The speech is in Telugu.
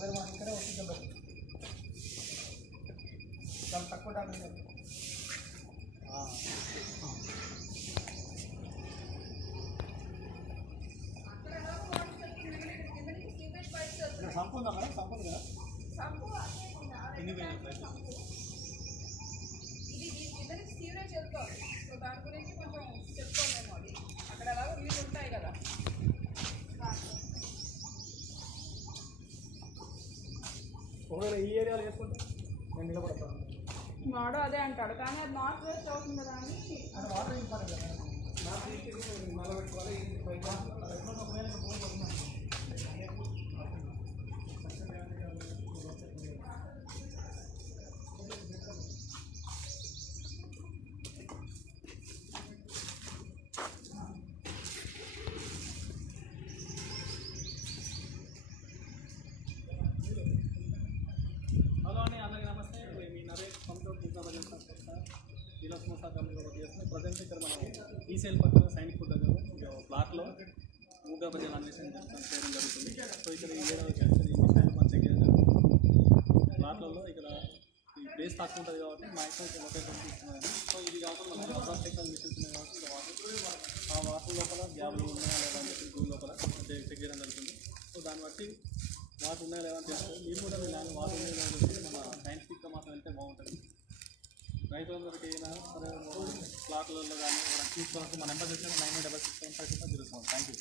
నెంబర్ చాలా తక్కువ డాక్టర్ చెప్పు సంపూర్ణ మేడం సంపూర్ణ కదా ఎన్ని ఒకవేళ ఈ ఏరియాలో చేసుకుంటే నేను నిలబడతాను. వాడు అదే అంటాడు. కానీ అది నార్త్ వెస్ట్ అవుతుంది కదా అని. వాటర్ ఇంపార్టెంట్ కదా నా తీసి నిలబెట్టుకోవాలి ఇలా స్మోసా కంపెనీ ఒకటి చేస్తున్నాం. ప్రజెంట్ ఇక్కడ మనం ఈ సేల్ పక్కన సైనిక్ ఫుడ్ దగ్గర ప్లాట్లో మూగా ప్రజలు అన్వేషణ చేస్తాం చేయడం జరుగుతుంది. సో ఇక్కడ ఈ ఏరియా ఈ మనం చెక్ చేయడం జరుగుతుంది ప్లాట్లలో ఇక్కడ ఈ ప్లేస్ తక్కువ ఉంటుంది కాబట్టి మ్యాక్సిమం ఇక్కడ లొకేషన్ తీసుకున్నాను. సో ఇది కాకుండా మనకి అడ్వాన్స్ టెక్నాలజీ మిషన్స్ ఉన్నాయి కాబట్టి వాటర్ ఆ వాటర్ లోపల గ్యాబ్లు ఉన్నాయా లేదా అని చెప్పి గూగుల్ లోపల చెక్ చెక్ చేయడం జరుగుతుంది. సో దాన్ని బట్టి వాటర్ ఉన్నాయా లేదా అని తెలుస్తుంది మీరు కూడా మీ ల్యాండ్ వాటర్ ఉన్నాయా లేదా అని చెప్పి మన సైంటిఫిక్గా మాత్రం వెళ్తే బాగుంటుంది రైతులందరికీ అయినా సరే ప్లాట్లలో కానీ తీసుకోవాలంటే మన నెంబర్ చేసిన nine double six seven five six zero seven. Thank you